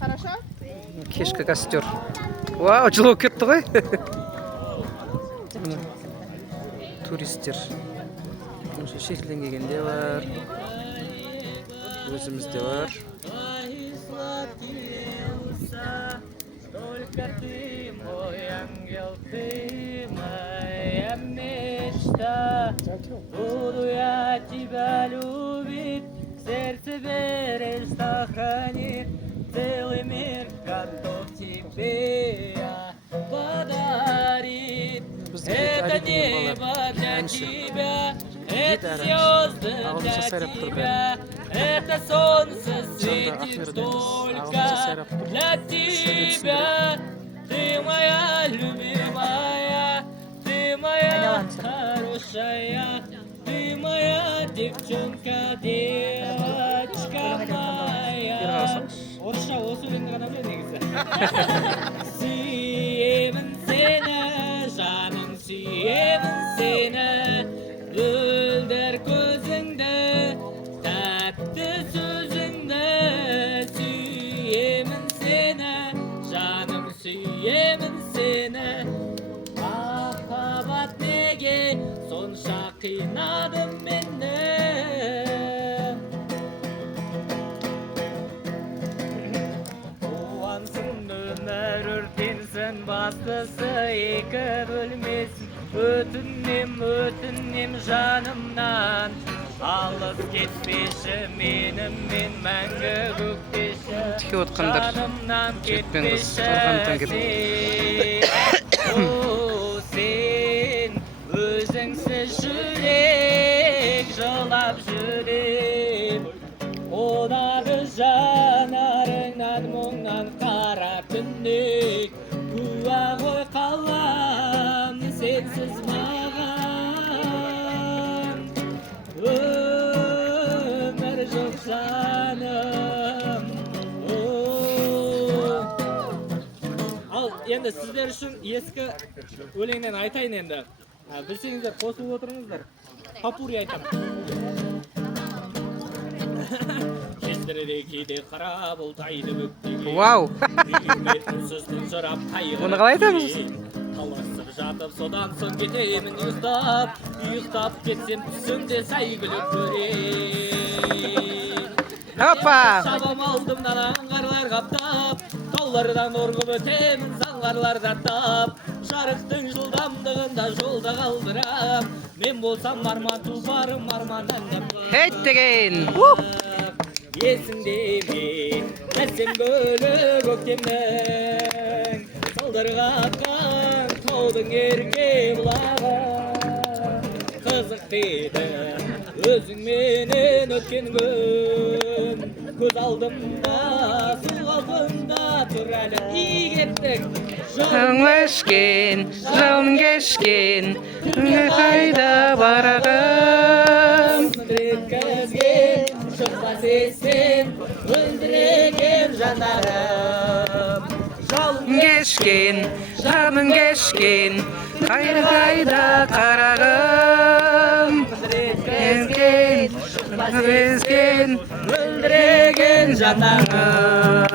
Хорошо? Кешкі костер. Вау, жылы болып кетті ғой. Туристер. Шетелден келгенде бар. Өзімізде бар. Только ты мой ангел, ты моя мечта. Буду я тебя любить, сердце бережь сохранит. Целый мир готов тебе я подарить. Это небо для тебя, это звезды для тебя, это солнце светит только для тебя. Ты моя любимая, ты моя хорошая, ты моя девчонка, девочка моя. Орысша осы өлеңді ғана біледі негізі. Сүйемін сені, жаным сүйемін сені, мөлдір көзіңді, тәтті сөзіңді. Сүйемін сені, жаным сүйемін сені. Махаббат неге сонша қинады мені? Өмір өртенсін, бастысы екі бөлмесін. Өтінем, өтінем жанымнан, алыс кетпеші менімен мәңгі көктеші. Жанымнан кетпеші О, сен өзіңсіз жүрек жылап жүрем. Одағы жанарыңнан мұңнан қара түндек, туа ғой қалам сенсіз маған. Өмір жоқ жаным. Ал енді сіздер үшін ескі өлеңнен айтайын енді. Білсеңіздер қосып отырыңыздар. Попурри айтам. Кейде қара бұлтайды бүктеген. Вау! Оны қалай айтамыз? Таласып жатып, содан соң кетемін ұйықтап. Ұйықтап кетсем түсімде сәйгүлік көрем. Опа! Шабам алдымнан аңғарлар қаптап, таулардан орғып өтемін заңғарлар даттап. Жарықтың жылдамдығында жолда қалдырам. Мен болсам арман тұлпарым арманнан Әттеген! Есіңде ме, мәсем гүлі көктемнің, салдырғатқан таудың ерке бұлағы. Қызық деді өзіңменен өткен күн, көз алдымда су алдымда тұр әлі игеттік. Жауын кешкен, қайда барағым? Шықпа сесен, өлдіреген жандарым. Жаным кешкен, қайда қарағым? Шықпа сесен, өлдіреген жандарым.